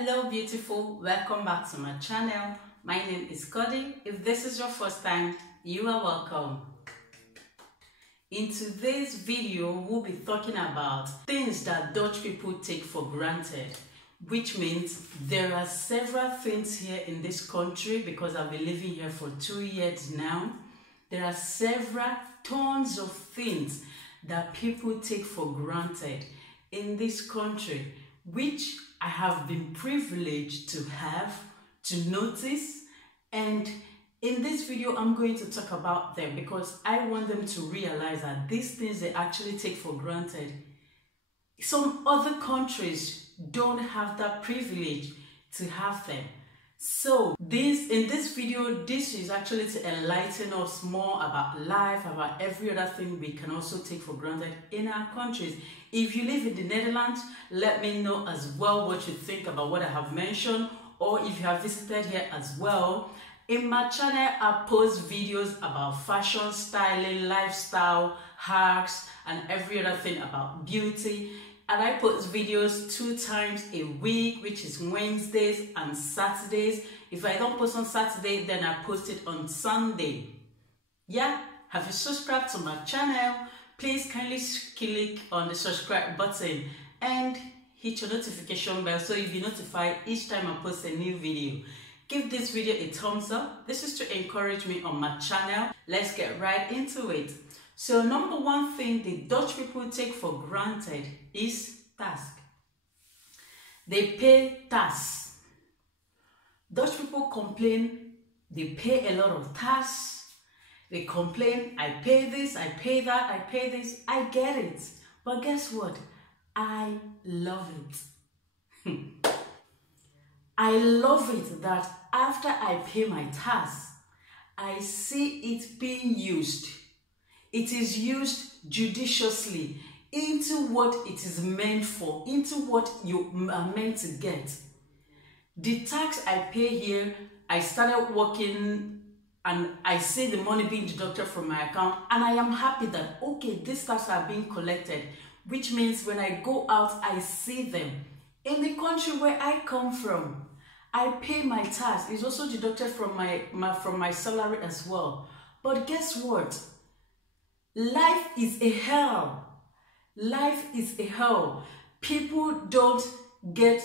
Hello beautiful, welcome back to my channel. My name is Kaodi. If this is your first time, you are welcome. In today's video, we'll be talking about things that Dutch people take for granted, which means there are several things here in this country because I've been living here for 2 years now. There are several tons of things that people take for granted in this country, which I have been privileged to have, to notice, and in this video I'm going to talk about them because I want them to realize that these things they actually take for granted. Some other countries don't have that privilege to have them. So in this video, this is actually to enlighten us more about life, about every other thing we can also take for granted in our countries. If you live in the Netherlands, let me know as well what you think about what I have mentioned, or if you have visited here as well. In my channel, I post videos about fashion, styling, lifestyle, hacks, and every other thing about beauty. And I post videos 2 times a week, which is Wednesdays and Saturdays. If I don't post on Saturday, then I post it on Sunday. Yeah, have you subscribed to my channel? Please kindly click on the subscribe button and hit your notification bell so you'll be notified each time I post a new video. Give this video a thumbs up. This is to encourage me on my channel. Let's get right into it. So number one thing the Dutch people take for granted is tax. They pay tax. Dutch people complain they pay a lot of tax. They complain, I pay this, I pay that, I pay this. I get it. But guess what? I love it. I love it that after I pay my tax, I see it being used. It is used judiciously into what it is meant for, into what you are meant to get. The tax I pay here, I started working and I see the money being deducted from my account, and I am happy that, okay, these taxes are being collected, which means when I go out, I see them. In the country where I come from, I pay my tax. It's also deducted from my salary as well. But guess what? Life is a hell. Life is a hell. People don't get,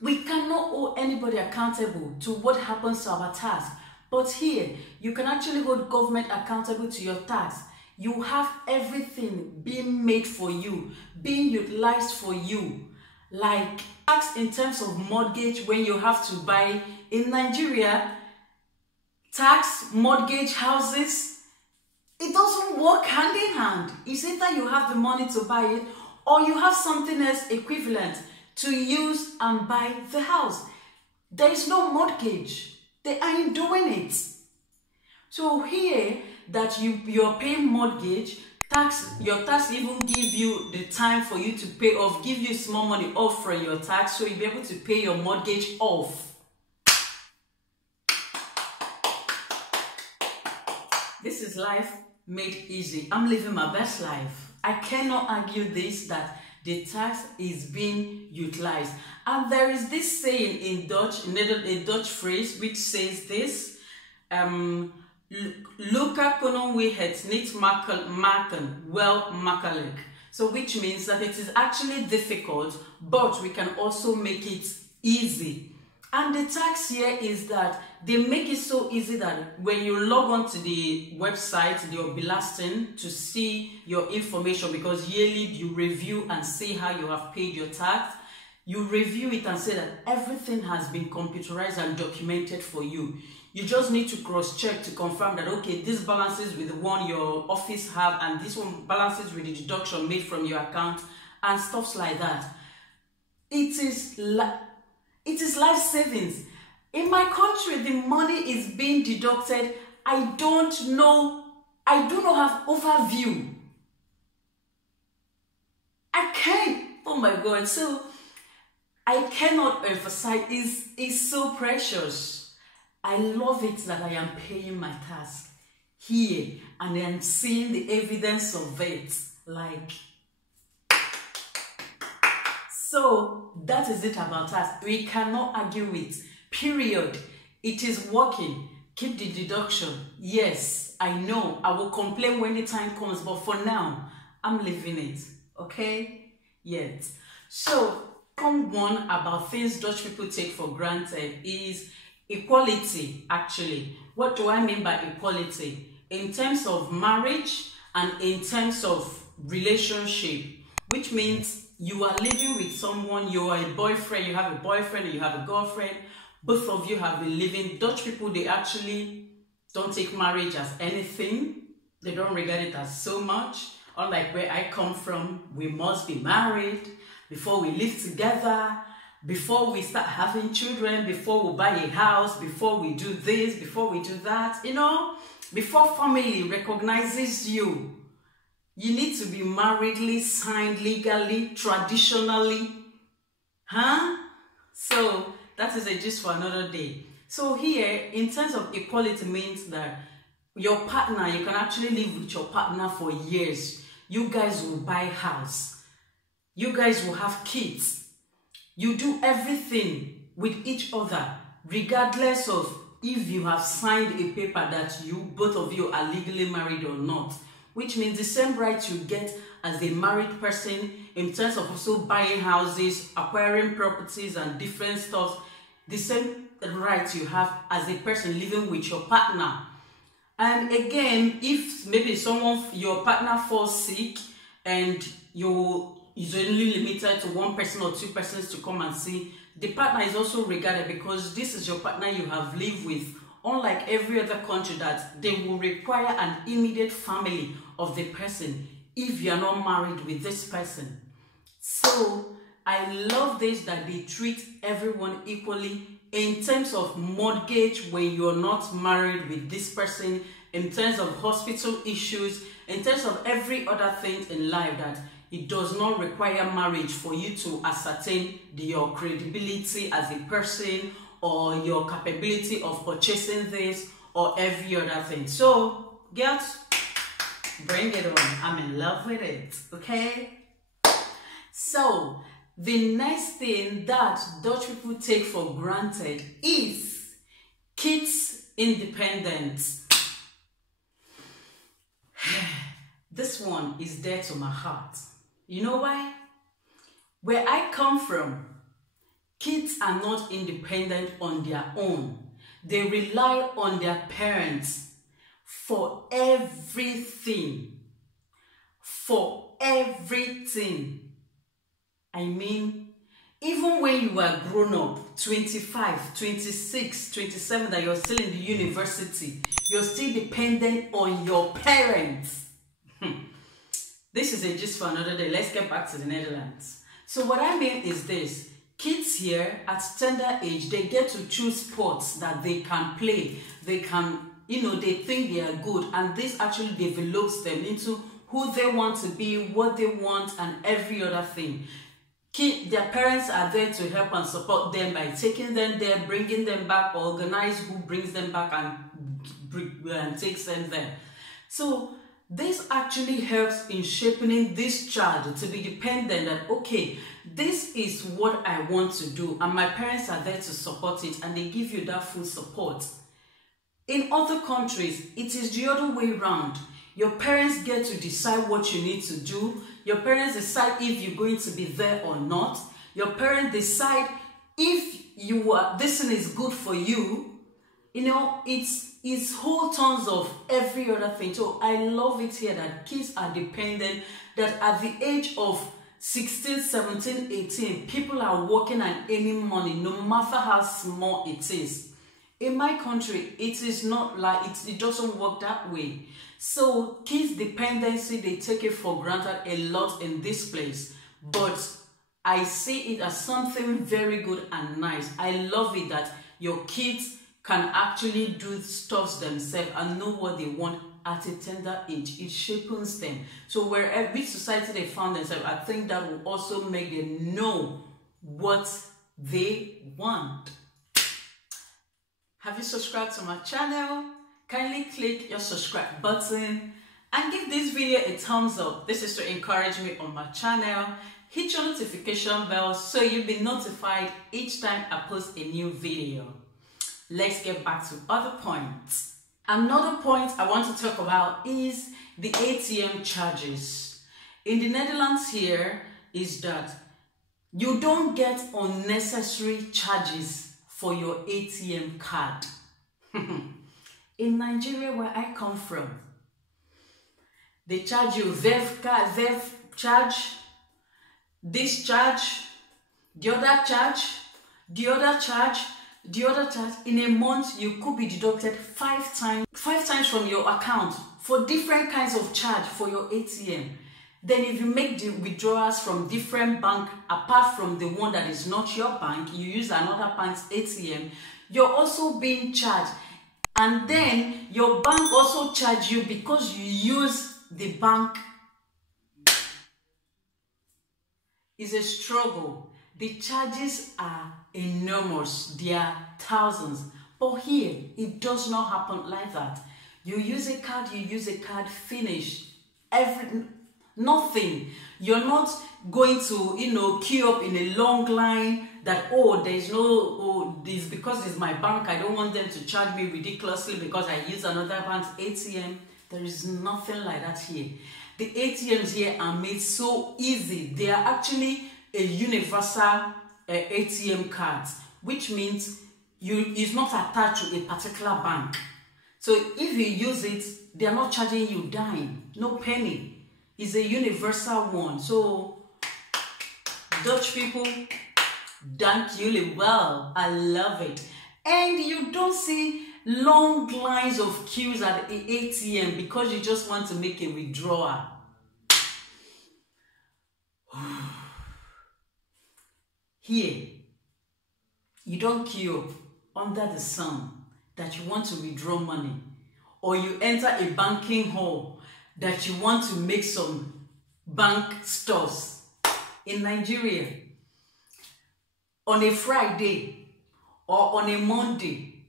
we cannot hold anybody accountable to what happens to our tax. But here, you can actually hold government accountable to your tax. You have everything being made for you, being utilized for you. Like tax in terms of mortgage when you have to buy in Nigeria, tax, mortgage, houses, it doesn't work hand in hand. It's either you have the money to buy it or you have something else equivalent to use and buy the house. There is no mortgage. They ain't doing it. So here that you're paying mortgage, your tax even give you the time for you to pay off, give you small money off from your tax so you'll be able to pay your mortgage off. This is life made easy. I'm living my best life. I cannot argue this, that the tax is being utilized. And there is this saying in Dutch, a Dutch phrase which says this, Luca kunnen we het niet maken, wel makkelijk. So which means that it is actually difficult, but we can also make it easy. And the tax here is that they make it so easy that when you log on to the website, your belasting, to see your information, because yearly you review and see how you have paid your tax, you review it and say that everything has been computerized and documented for you. You just need to cross-check to confirm that, okay, this balances with the one your office have and this one balances with the deduction made from your account and stuff like that. It is life savings. In my country, the money is being deducted. I do not have overview. I can't, oh my God. So I cannot emphasize, it's so precious. I love it that I am paying my tax here and I am seeing the evidence of it. Like, So that is it about us. We cannot argue with, period. It is working. Keep the deduction. Yes, I know. I will complain when the time comes, but for now, I'm living it. Okay? Yes. So, second one about things Dutch people take for granted is equality, actually. What do I mean by equality? In terms of marriage and in terms of relationship, which means you are living with someone, you are a boyfriend, you have a boyfriend, you have a girlfriend, both of you have been living. Dutch people, they actually don't take marriage as anything. They don't regard it as so much. Unlike where I come from, we must be married before we live together, before we start having children, before we buy a house, before we do this, before we do that, you know, before family recognizes you. You need to be marriedly, signed legally, traditionally. So that is a gist for another day. So here, in terms of equality, means that your partner, you can actually live with your partner for years. You guys will buy house. You guys will have kids. You do everything with each other, regardless of if you have signed a paper that you, both of you, are legally married or not. Which means the same rights you get as a married person in terms of also buying houses, acquiring properties and different stuff. The same rights you have as a person living with your partner. And again, if maybe your partner falls sick and is only limited to one person or two persons to come and see, the partner is also regarded because this is your partner you have lived with. Unlike every other country that they will require an immediate family of the person if you are not married with this person. So I love this, that they treat everyone equally in terms of mortgage when you're not married with this person, in terms of hospital issues, in terms of every other thing in life, that it does not require marriage for you to ascertain your credibility as a person or your capability of purchasing this or every other thing. So, girls, bring it on. I'm in love with it, okay? So, the next thing that Dutch people take for granted is kids' independence. This one is dear to my heart. You know why? Where I come from, kids are not independent on their own. They rely on their parents for everything. For everything. I mean, even when you are grown up, 25, 26, 27, that you're still in the university, you're still dependent on your parents. This is a gist for another day. Let's get back to the Netherlands. So what I mean is this. Kids here at tender age, they get to choose sports that they can play. They can, they think they are good. And this actually develops them into who they want to be, what they want, and every other thing. Their parents are there to help and support them by taking them there, bringing them back, organize who brings them back and takes them there. So this actually helps in shaping this child to be dependent that, okay, this is what I want to do, and my parents are there to support it, and they give you that full support. In other countries, it is the other way around. Your parents get to decide what you need to do. Your parents decide if you're going to be there or not. Your parents decide if this thing is good for you. It's whole tons of every other thing. So I love it here that kids are dependent, that at the age of 16, 17, 18, people are working and earning money, no matter how small it is. In my country, it is not like it doesn't work that way. So kids' dependency, they take it for granted a lot in this place. But I see it as something very good and nice. I love it that your kids can actually do stuff themselves and know what they want at a tender age. It shapes them. So wherever which society they found themselves, I think that will also make them know what they want. Have you subscribed to my channel? Kindly click your subscribe button and give this video a thumbs up. This is to encourage me on my channel. hit your notification bell so you'll be notified each time I post a new video. Let's get back to other points. Another point I want to talk about is the ATM charges. In the Netherlands here is that you don't get unnecessary charges for your ATM card. In Nigeria, where I come from, they charge you VEV charge, this charge, the other charge, the other charge, the other charge. In a month, you could be deducted five times from your account for different kinds of charge for your ATM. Then if you make the withdrawals from different bank, apart from the one that is not your bank, you use another bank's ATM, you're also being charged. And then your bank also charge you because you use the bank. It's a struggle. The charges are enormous. They are thousands. But here, it does not happen like that. You use a card, finish. Nothing. You're not going to, queue up in a long line that, this because it's my bank, I don't want them to charge me ridiculously because I use another bank's ATM. There is nothing like that here. The ATMs here are made so easy. They are actually a universal ATM card, which means it's not attached to a particular bank. So if you use it, they are not charging you dime, no penny. It's a universal one. So Dutch people, thank you well. I love it. And you don't see long lines of queues at the ATM because you just want to make a withdrawal. Here, you don't queue up under the sun that you want to withdraw money, or you enter a banking hall that you want to make some bank stores. In Nigeria, on a Friday or on a Monday,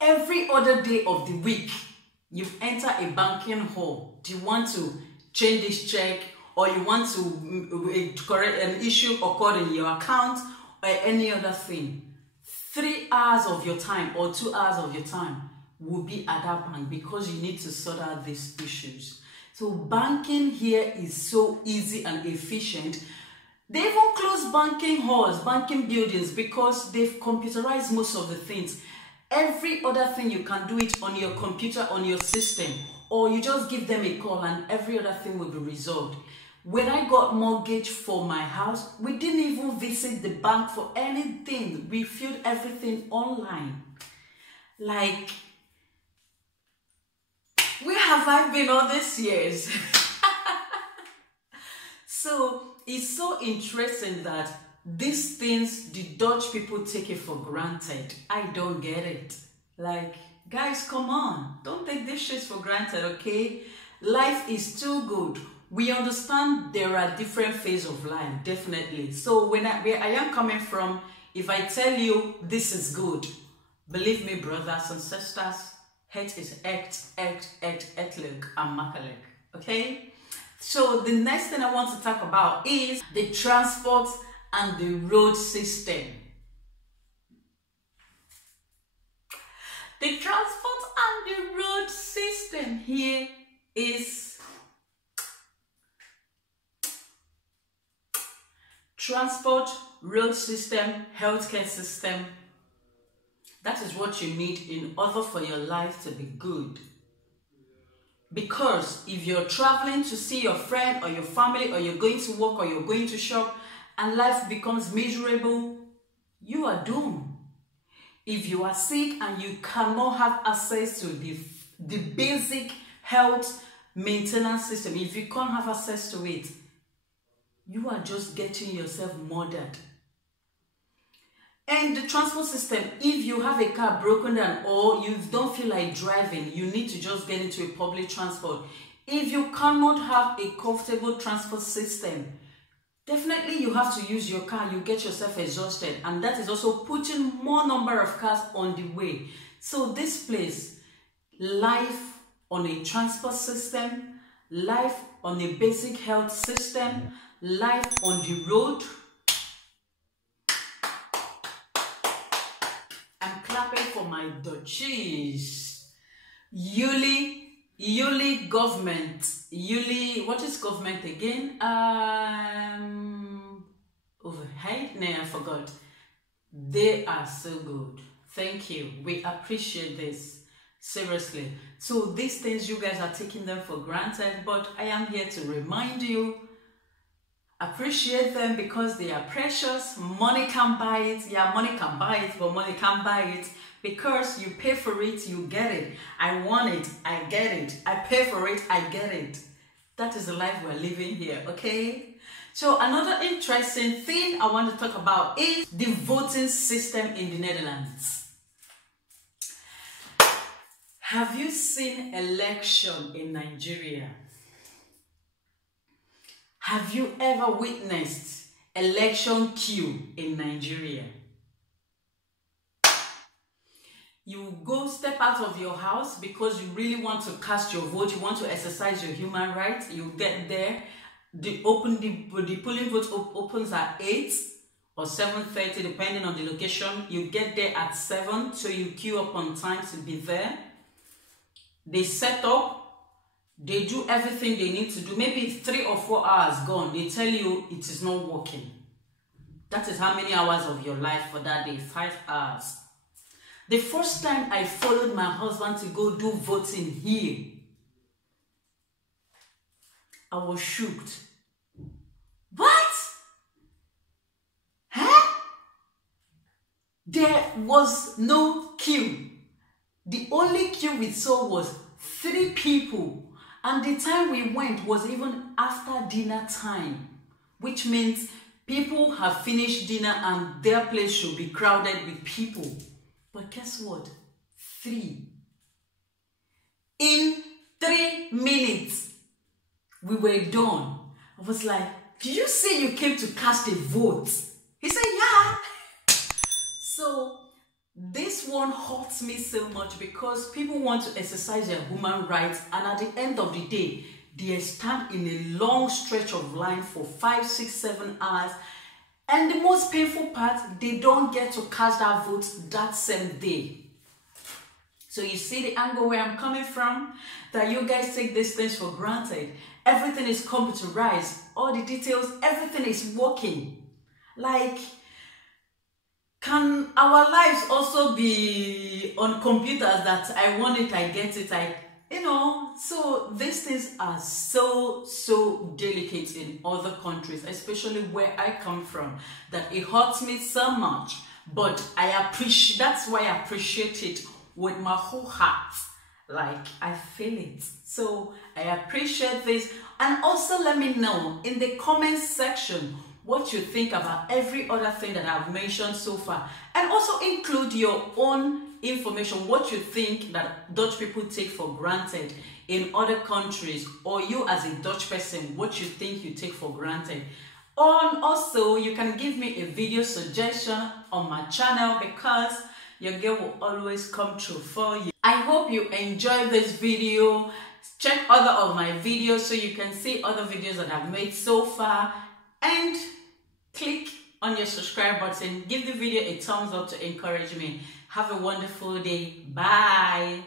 every other day of the week, you enter a banking hall. Do you want to change this check, or you want to correct an issue occurred in your account, or any other thing? 3 hours of your time or 2 hours of your time will be at that bank because you need to sort out these issues. So banking here is so easy and efficient. They even close banking halls, banking buildings, because they've computerized most of the things. Every other thing you can do it on your computer, on your system, or you just give them a call and every other thing will be resolved. When I got mortgage for my house, we didn't even visit the bank for anything. We filled everything online. Like, where have I been all these years? So it's so interesting that these things, the Dutch people take it for granted. I don't get it. Like, guys, come on. Don't take this shit for granted, okay? Life is too good. We understand there are different phases of life, definitely. So where I am coming from, if I tell you this is good, believe me, brothers and sisters, het is echt leuk and makkelijk. Okay? So the next thing I want to talk about is the transport and the road system. The transport and the road system here is transport, road system, healthcare system. That is what you need in order for your life to be good. Because if you're traveling to see your friend or your family, or you're going to work, or you're going to shop, and life becomes miserable, you are doomed. If you are sick and you cannot have access to the basic health maintenance system, if you can't have access to it, you are just getting yourself murdered. And the transport system, if you have a car broken down or you don't feel like driving, you need to just get into a public transport. If you cannot have a comfortable transport system, definitely you have to use your car. You get yourself exhausted, and that is also putting more number of cars on the way. So this place, life on a transport system, life on a basic health system, life on the road. I'm clapping for my duchies. Yuli government. Yuli, what is government again? Overhead? No, I forgot. They are so good. Thank you. We appreciate this. Seriously. So these things, you guys are taking them for granted, but I am here to remind you, appreciate them because they are precious. Money can buy it. Yeah, money can buy it, but money can't buy it because you pay for it, you get it. I want it, I get it. I pay for it, I get it. That is the life we're living here, okay? So another interesting thing I want to talk about is the voting system in the Netherlands. Have you seen election in Nigeria? Have you ever witnessed election queue in Nigeria? You go step out of your house because you really want to cast your vote, you want to exercise your human rights. You get there, the polling vote opens at 8 or 7:30 depending on the location. You get there at 7, so you queue up on time to be there. They set up, they do everything they need to do. Maybe it's 3 or 4 hours gone. They tell you it is not working. That is how many hours of your life for that day, 5 hours. The first time I followed my husband to go do voting here, I was shocked. What? Huh? There was no queue. The only queue we saw was 3 people. And the time we went was even after dinner time, which means people have finished dinner and their place should be crowded with people. But guess what? 3. In 3 minutes, we were done. I was like, did you say you came to cast a vote? He said, yeah. So this one hurts me so much because people want to exercise their human rights, and at the end of the day, they stand in a long stretch of line for 5, 6, 7 hours. And the most painful part, they don't get to cast their votes that same day. So you see the angle where I'm coming from? That you guys take these things for granted. Everything is computerized. All the details, everything is working. Like, can our lives also be on computers that I want it, I get it, so these things are so delicate in other countries, especially where I come from, that it hurts me so much. But that's why I appreciate it with my whole heart. Like, I feel it. So I appreciate this. And also let me know in the comments section what you think about every other thing that I've mentioned so far. And also include your own information, what you think that Dutch people take for granted in other countries, or you as a Dutch person, what you think you take for granted. Also, you can give me a video suggestion on my channel because your girl will always come through for you. I hope you enjoyed this video. Check other of my videos so you can see other videos that I've made so far, and click on your subscribe button. Give the video a thumbs up to encourage me. Have a wonderful day. Bye.